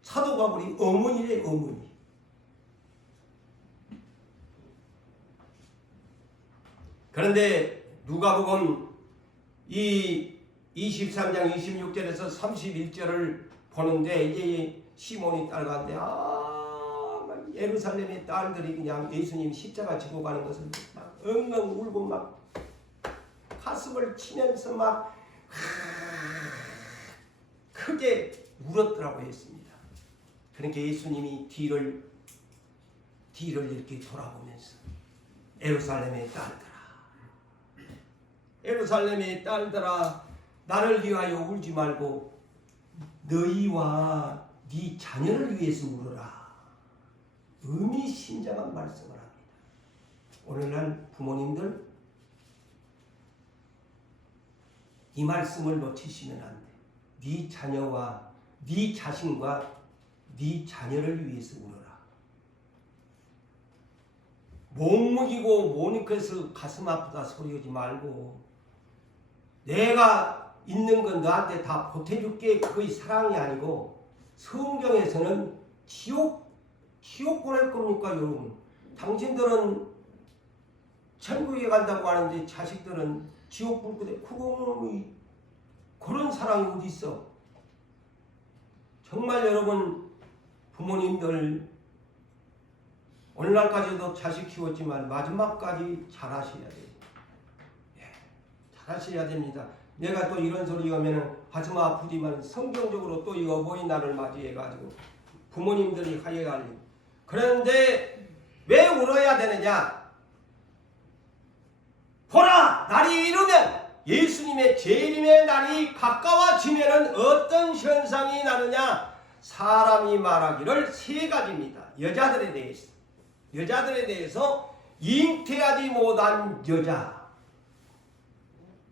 사도 바울이 어머니래 어머니. 그런데 누가복음 이 23장 26절에서 31절을 보는데 이제 시몬이 따라가는데 예루살렘의 딸들이 그냥 예수님 십자가 지고 가는 것을 막 엉엉 울고 막 가슴을 치면서 막 크게 울었더라고 했습니다. 그러니까 예수님이 뒤를 이렇게 돌아보면서 예루살렘의 딸들아 나를 위하여 울지 말고 너희와 네 자녀를 위해서 울어라. 의미심장한 말씀을 합니다. 오늘날 부모님들 이 말씀을 놓치시면 안 돼. 네 자녀와 네 자신과 네 자녀를 위해서 울어라. 못 먹이고 가슴 아프다 소리하지 말고 내가 있는 건 너한테 다 보태줄게. 그게 사랑이 아니고 성경에서는 지옥 보낼 겁니까 여러분? 당신들은 천국에 간다고 하는데 자식들은 지옥 불구대 그런 사랑이 어디 있어? 정말 여러분 부모님들 오늘날까지도 자식 키웠지만 마지막까지 잘하셔야 돼요. 잘하셔야 됩니다. 내가 또 이런 소리 하면은 가슴 아프지만 성경적으로 또 이 어버이날을 맞이해가지고 부모님들이 하여야 할 일. 그런데 왜 울어야 되느냐? 보라! 날이 이르면 예수님의 재림의 날이 가까워지면은 어떤 현상이 나느냐? 사람이 말하기를 세 가지입니다. 여자들에 대해서 잉태하지 못한 여자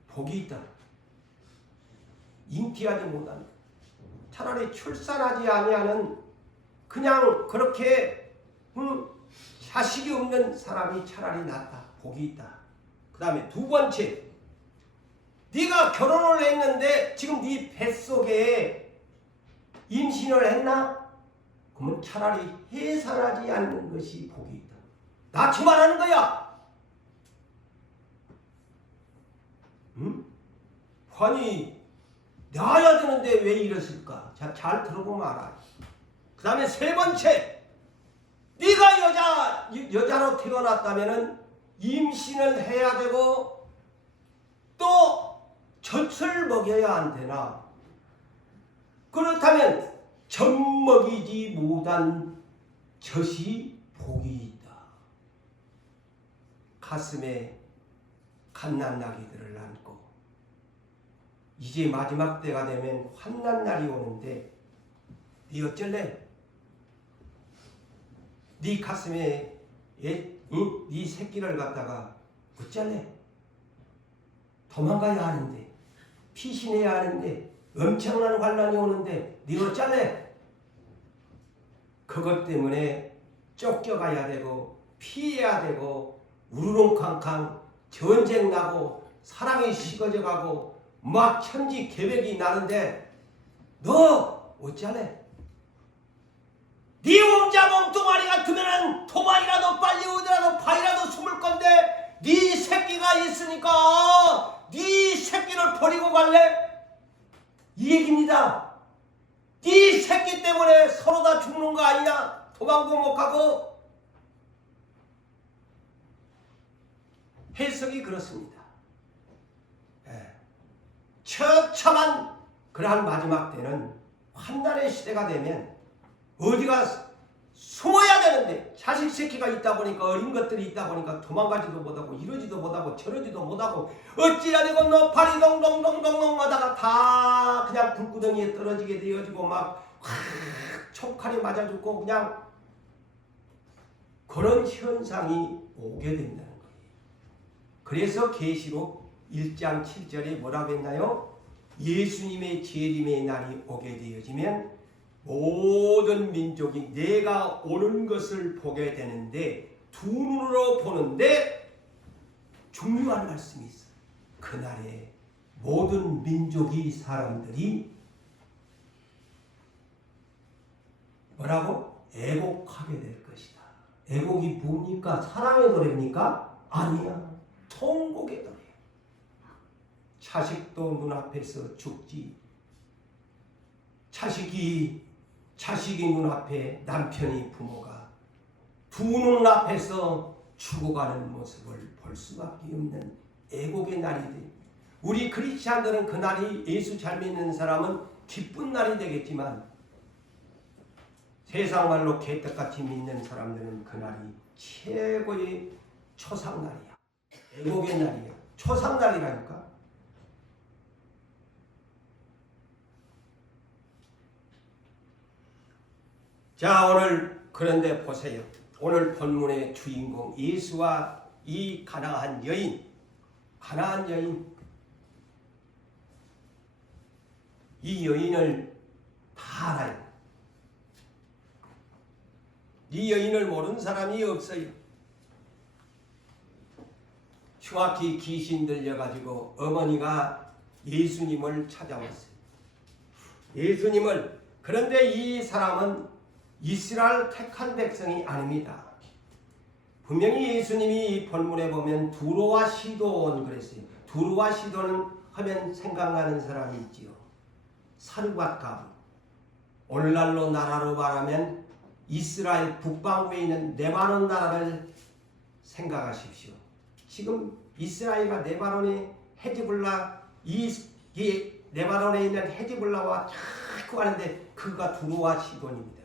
복이 있다. 잉태하지 못한 차라리 출산하지 아니하는 그냥 그렇게 자식이 없는 사람이 차라리 낫다. 복이 있다. 그 다음에 두 번째, 네가 결혼을 했는데 지금 네 뱃속에 임신을 했나? 그러면 차라리 해산하지 않는 것이 복이 있다. 낳지 말라는 거야. 아니 낳아야 되는데 왜 이랬을까? 잘 들어보면 알아. 그 다음에 세 번째, 네가 여자로 태어났다면은 임신을 해야 되고 또 젖을 먹여야 안 되나? 그렇다면 젖 먹이지 못한 젖이 복이 있다. 가슴에 갓난아기들을 안고 이제 마지막 때가 되면 환난날이 오는데 네 어쩔래? 네 가슴에 네 새끼를 갖다가 어쩔래? 도망가야 하는데 피신해야 하는데 엄청난 환난이 오는데 네 어쩔래? 그것 때문에 쫓겨가야 되고 피해야 되고 우르릉캉캉 전쟁 나고 사랑이 식어져 가고 막 천지 계획이 나는데 너 어쩔래? 네 혼자 몸뚱아리 같으면은 도망이라도 빨리 어디라도 바위라도 숨을 건데 네 새끼가 있으니까 네 새끼를 버리고 갈래? 이 얘기입니다. 네 새끼 때문에 서로 다 죽는 거 아니냐? 도망도 못 가고. 해석이 그렇습니다. 처참한 그러한 마지막 때는 환난의 시대가 되면 어디가 숨어야 되는데 자식 새끼가 있다 보니까 어린 것들이 있다 보니까 도망가지도 못하고 이러지도 못하고 저러지도 못하고 어찌해야 되고 너 발이 동동동동동 하다가 다 그냥 불구덩이에 떨어지게 되어지고 막 촉칼이 맞아 죽고 그냥 그런 현상이 오게 된다는 거예요. 그래서 계시록 1장 7절에 뭐라고 했나요? 예수님의 재림의 날이 오게 되어지면 모든 민족이 내가 오는 것을 보게 되는데 두 눈으로 보는데 중요한 말씀이 있어요. 그날에 모든 민족이 사람들이 뭐라고? 애곡하게 될 것이다. 애곡이 뭡니까? 사랑의 노래입니까? 아니야. 통곡의 노래. 자식도 눈앞에서 죽지. 자식이 눈앞에 남편이 부모가 두 눈 앞에서 죽어가는 모습을 볼 수밖에 없는 애곡의 날이 돼. 우리 크리스찬들은 그날이 예수 잘 믿는 사람은 기쁜 날이 되겠지만 세상 말로 개떡같이 믿는 사람들은 그날이 최고의 초상날이야. 애곡의 날이야. 초상날이라니까. 자, 오늘 그런데 보세요. 오늘 본문의 주인공 예수와 이 가나안 여인, 이 여인을 다 알아요. 이 여인을 모르는 사람이 없어요. 흉악히 귀신 들려가지고 어머니가 예수님을 찾아왔어요. 예수님을. 그런데 이 사람은 이스라엘 택한 백성이 아닙니다. 분명히 예수님이 본문에 보면 두로와 시돈 그랬어요. 두로와 시돈 하면 생각나는 사람이 있지요. 사르밧감. 오늘날로 나라로 말하면 이스라엘 북방부에 있는 네바논 나라를 생각하십시오. 지금 이스라엘과 네바논의 헤즈볼라, 이 네바논에 있는 헤즈볼라와 자꾸 하는데 그가 두로와 시돈입니다.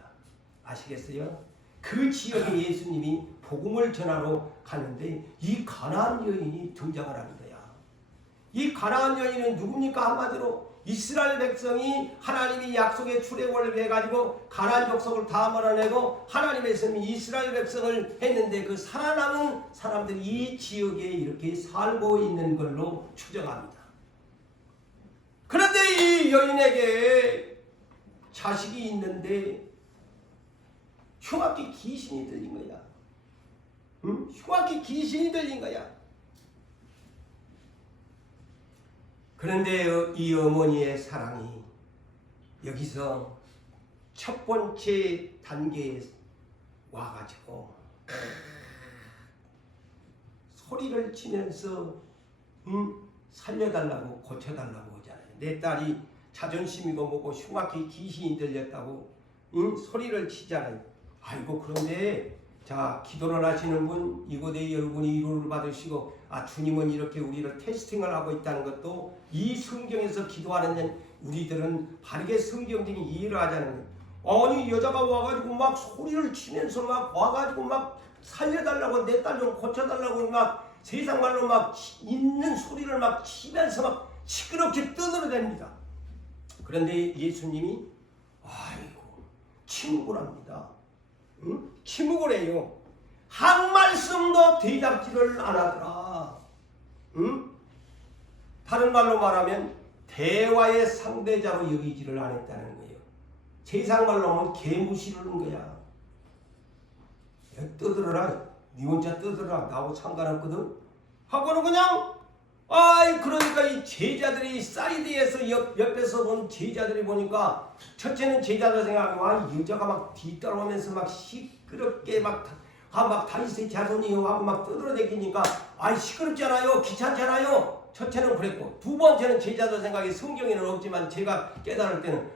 아시겠어요? 그 지역에 예수님이 복음을 전하러 가는데 이 가나안 여인이 등장을 하는 거야. 이 가나안 여인은 누굽니까? 한마디로 이스라엘 백성이 하나님이 약속의 출애굽을 해가지고 가나안 족속을 다 몰아내고 하나님의 성이 이스라엘 백성을 했는데 그 살아남은 사람들이 이 지역에 이렇게 살고 있는 걸로 추정합니다. 그런데 이 여인에게 자식이 있는데 흉악히 귀신이 들린 거야. 흉악히 귀신이 들린 거야. 그런데 이 어머니의 사랑이 여기서 첫 번째 단계에 와가지고 소리를 치면서 살려달라고 고쳐달라고 하잖아요. 내 딸이 자존심이고 뭐고 흉악히 귀신이 들렸다고 소리를 치잖아요. 아이고 그런데 자 기도를 하시는 분 이곳에 여러분이 위로를 받으시고 주님은 이렇게 우리를 테스팅을 하고 있다는 것도 이 성경에서 기도하는 우리들은 바르게 성경적인 이해를 하자는 거예요. 아니 여자가 와가지고 막 소리를 치면서 막 와가지고 막 살려달라고 내 딸 좀 고쳐달라고 막 세상 말로 막 있는 소리를 막 치면서 막 시끄럽게 떠들어댑니다. 그런데 예수님이 아이고 침묵을 합니다. 침묵을 해요. 한 말씀도 대답지를 안 하더라. 다른 말로 말하면 대화의 상대자로 여기지를 안 했다는 거예요. 세상 말로 하면 개무시를 하는 거야. 야, 떠들어라. 니 혼자 떠들어라. 나하고 상관없거든. 하고는 그냥 그러니까 이 제자들이 사이드에서 옆에서 본 제자들이 보니까 첫째는 제자들 생각하고 여자가 막 뒤따라오면서 막 시끄럽게 막 다윗의 자손이요 하고 막 떠들어대기니까 시끄럽잖아요. 귀찮잖아요. 첫째는 그랬고 두 번째는 제자들 생각에 성경에는 없지만 제가 깨달을 때는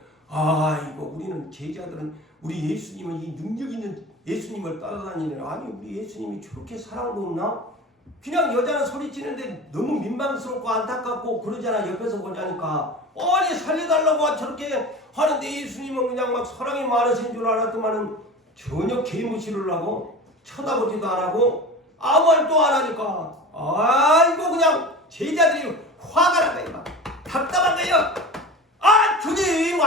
우리는 제자들은 우리 예수님은 이 능력 있는 예수님을 따라다니는 우리 예수님이 저렇게 사랑도 없나? 그냥 여자는 소리치는데 너무 민망스럽고 안타깝고 그러잖아. 옆에서 보자니까 살려달라고 저렇게 하는데 예수님은 그냥 막 사랑이 많으신 줄 알았더만은 전혀 개무시를 하고 쳐다보지도 안 하고 아무 말도 안 하니까 그냥 제자들이 화가 난 거예요. 답답한 거예요. 주님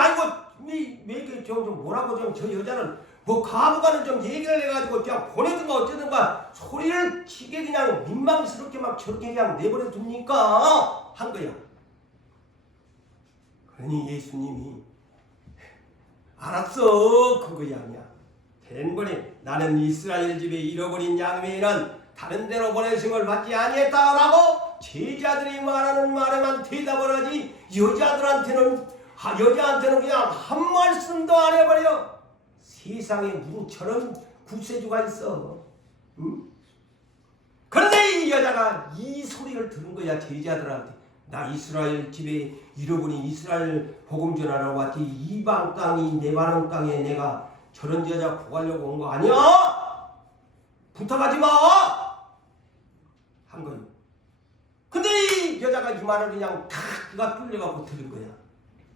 왜 이렇게 좀 뭐라고 저 여자는 뭐 가부가는 좀 얘기를 해가지고 그냥 보내든가 어쩌든가 소리를 치게 그냥 민망스럽게 막 저렇게 그냥 내버려 둡니까? 한 거야. 그러니 예수님이 알았어 그거야 아니야. 된 거니 나는 이스라엘 집에 잃어버린 양 외에는 다른 데로 보내심을 받지 아니했다라고 제자들이 말하는 말에만 대답을 하지 여자한테는 그냥 한 말씀도 안 해버려. 세상에 무슨 저런 구세주가 있어. 그런데 이 여자가 이 소리를 들은 거야. 제자들한테 나 이스라엘 집에 잃어버린 이스라엘 복음 전하러 왔지 이방 땅이 네바논 땅에 내가 저런 여자 구하려고 온 거 아니야? 부탁하지 마! 한 거예요. 근데 이 여자가 이 말을 그냥 그가 뚫려갖고 들은 거야.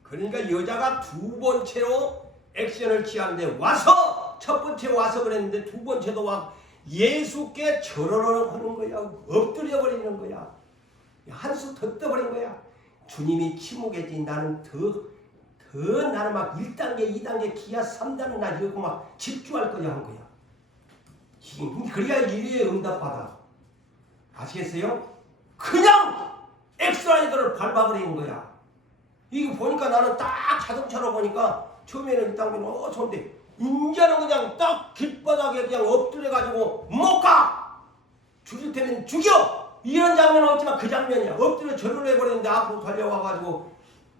그러니까 여자가 두 번째로 액션을 취하는데 와서 첫 번째 와서 그랬는데 두 번째도 와 예수께 절을 하는 거야. 엎드려 버리는 거야. 한수 더 떠버린 거야. 주님이 침묵했지 나는 더 더 나는 막 1단계, 2단계, 기하 3단은 나 이거 막 집중할 거냐 한 거야. 그래야 일에 응답받아. 아시겠어요? 그냥 엑스라이더를 밟아버리는 거야. 이거 보니까 나는 딱 자동차로 보니까 처음에는 1단계는 좋은데 이제는 그냥 딱 길바닥에 그냥 엎드려가지고 못 가! 죽일 테면 죽여! 이런 장면은 없지만 그 장면이야. 엎드려 절을 해버리는데 앞으로 달려와가지고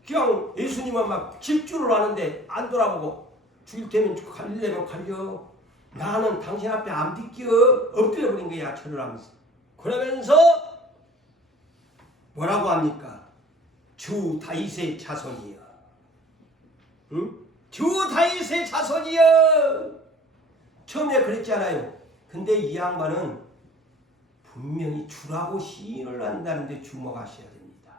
그냥 예수님은 막 집주를 하는데 안 돌아보고 죽일 테면 갈리려면 갈려. 나는 당신 앞에 안 비껴. 엎드려버린 거야. 절을 하면서. 그러면서 뭐라고 합니까? 주 다윗의 자손이여. 응? 주 다윗의 자손이여. 처음에 그랬잖아요. 근데 이 양반은 분명히 주라고 시인을 한다는데 주목하셔야 됩니다.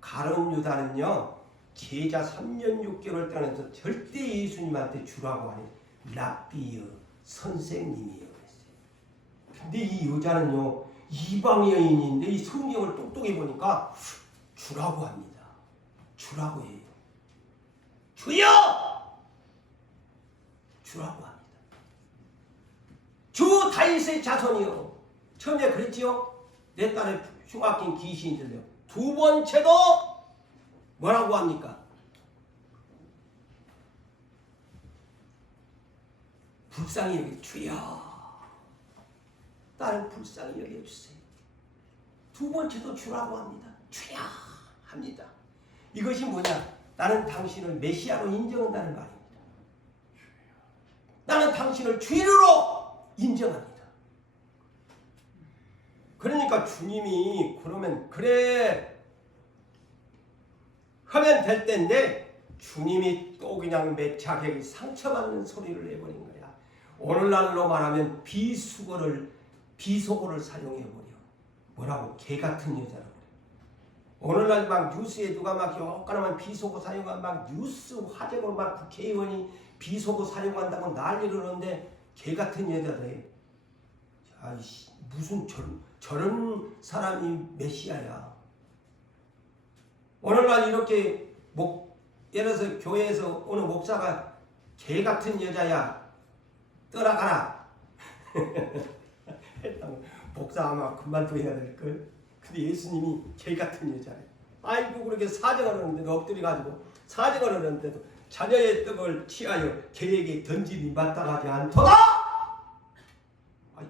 가룟 유다는요. 제자 3년 6개월 동안에서 절대 예수님한테 주라고 하는 랍비여 선생님이여 그랬어요. 근데 이 여자는요. 이방 여인인데 이 성경을 똑똑히 보니까 주라고 합니다. 주라고 해요. 주여! 주라고 합니다. 주 다윗의 자손이요. 처음에 그랬지요. 내 딸의 흉악한 귀신이 들려. 두 번째도 뭐라고 합니까? 불쌍히 여겨 주여. 딸을 불쌍히 여겨주세요. 두 번째도 주라고 합니다. 주여 합니다. 이것이 뭐냐? 나는 당신을 메시아로 인정한다는 말입니다. 나는 당신을 주인으로 인정합니다. 그러니까 주님이 그러면 그래 하면 될 텐데 주님이 또 그냥 매차게 상처받는 소리를 내버린 거야. 오늘날로 말하면 비속어를 사용해버려. 뭐라고? 개 같은 여자라고 그래. 오늘날 막 뉴스에 누가 막 요까나만 비속어 사용한 막 뉴스 화제로 막 국회의원이 비속어 사용한다고 난리를 하는데 개 같은 여자래. 아이씨 무슨 저런 사람이 메시아야. 오늘날 이렇게 예를 들어서 교회에서 어느 목사가 개 같은 여자야 떠나가라. 목사 아마 그만둬야 될걸. 근데 예수님이 개 같은 여자래. 아이고 그렇게 사정을 하는데도 엎드려가지고 사정을 하는데도 자녀의 떡을 취하여 개에게 던짐이 마땅하지 않도다.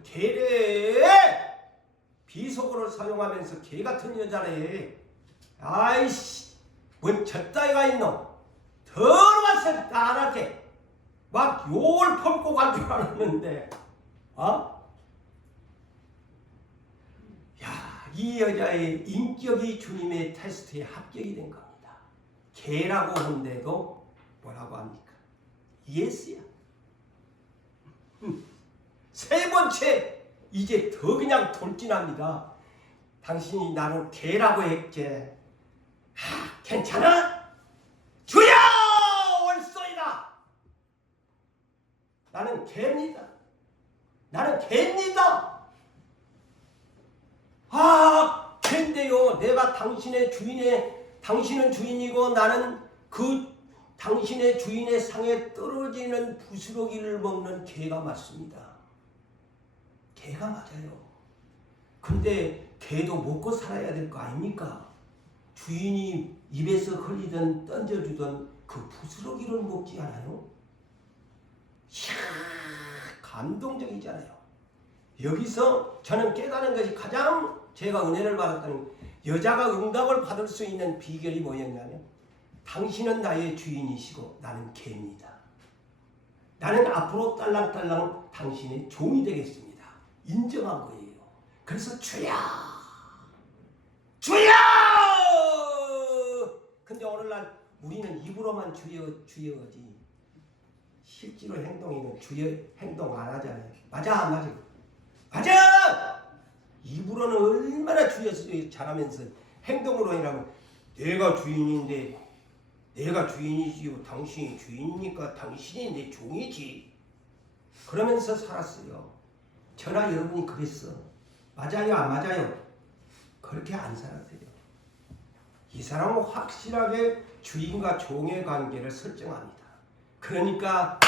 개래. 비속어를 사용하면서 개 같은 여자래. 아이씨 뭔 젖다이가 있노. 더러워서 나한테 막 욕을 퍼붓고 간 줄 알았는데 이 여자의 인격이 주님의 테스트에 합격이 된 겁니다. 개라고 한데도 뭐라고 합니까? 예스야. 세 번째 이제 더 그냥 돌진합니다. 당신이 나를 개라고 했지. 괜찮아? 주여 올소이다. 나는 개입니다. 나는 개입니다. 개인데요. 내가 당신은 주인이고 나는 그 당신의 주인의 상에 떨어지는 부스러기를 먹는 개가 맞습니다. 개가 맞아요. 근데 개도 먹고 살아야 될 거 아닙니까? 주인이 입에서 흘리던 던져주던 그 부스러기를 먹지 않아요? 이야, 감동적이잖아요. 여기서 저는 깨달은 것이 가장 제가 은혜를 받았다는 여자가 응답을 받을 수 있는 비결이 뭐였냐면 당신은 나의 주인이시고 나는 개입니다. 나는 앞으로 딸랑딸랑 당신의 종이 되겠습니다. 인정한 거예요. 그래서 주여! 주여! 근데 오늘날 우리는 입으로만 주여지 실제로 행동에는 주여 행동 안 하잖아요. 맞아 안 맞아? 맞아! 입으로는 얼마나 주여 잘하면서 행동으로 하면 내가 주인인데 내가 주인이지요. 당신이 주인이니까 당신이 내 종이지. 그러면서 살았어요. 저나 여러분이 그랬어. 맞아요 안 맞아요? 그렇게 안 살았어요. 이 사람은 확실하게 주인과 종의 관계를 설정합니다. 그러니까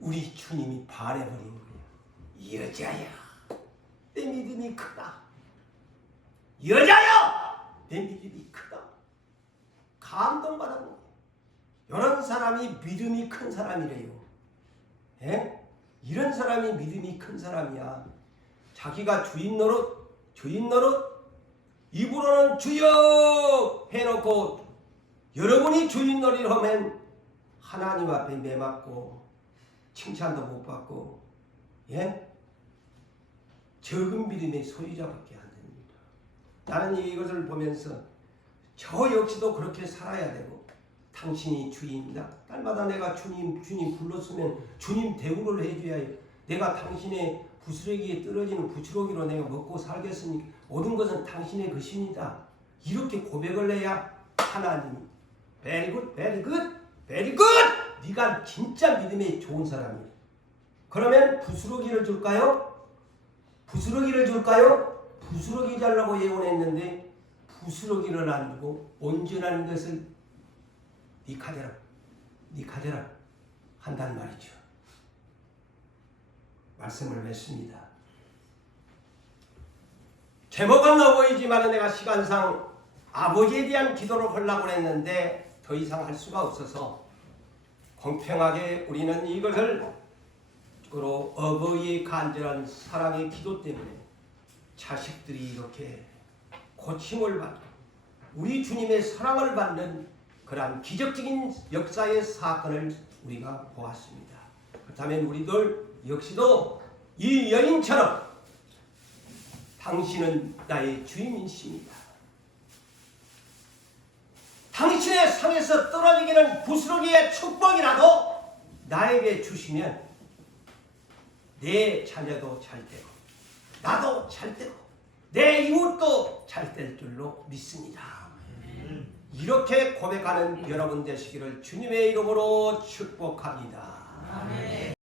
우리 주님이 반해버린 거예요. 여자야, 내 믿음이 크다. 여자야, 내 믿음이 크다. 감동받은 거예요. 이런 사람이 믿음이 큰 사람이래요. 예? 이런 사람이 믿음이 큰 사람이야. 자기가 주인 노릇 입으로는 주여 해놓고 여러분이 주인 노릇을 하면 하나님 앞에 매맞고 칭찬도 못 받고, 예? 적은 믿음의 소유자밖에 안 됩니다. 나는 이것을 보면서 저 역시도 그렇게 살아야 되고, 당신이 주인이다. 날마다 내가 주님 불렀으면 주님 대우를 해줘야 해요. 내가 당신의 부스러기에 떨어지는 부추러기로 내가 먹고 살겠으니까 모든 것은 당신의 것입니다. 이렇게 고백을 해야 하나님이 very good, very good, very good! 네가 진짜 믿음이 좋은 사람이야. 그러면 부스러기를 줄까요? 부스러기를 줄까요? 부스러기 달라고 예언했는데 부스러기를 안 주고 온전한 것을 네 가져라 한단 말이죠. 말씀을 맺습니다. 제목은 너보이지만 내가 시간상 아버지에 대한 기도를 하려고 했는데 더 이상 할 수가 없어서 공평하게 우리는 이것을 어버이의 간절한 사랑의 기도 때문에 자식들이 이렇게 고침을 받고 우리 주님의 사랑을 받는 그러한 기적적인 역사의 사건을 우리가 보았습니다. 그렇다면 우리들 역시도 이 여인처럼 당신은 나의 주인이십니다. 당신의 상에서 떨어지기는 부스러기의 축복이라도 나에게 주시면 내 자녀도 잘 되고 나도 잘 되고 내 이웃도 잘 될 줄로 믿습니다. 이렇게 고백하는 여러분 되시기를 주님의 이름으로 축복합니다. 아멘.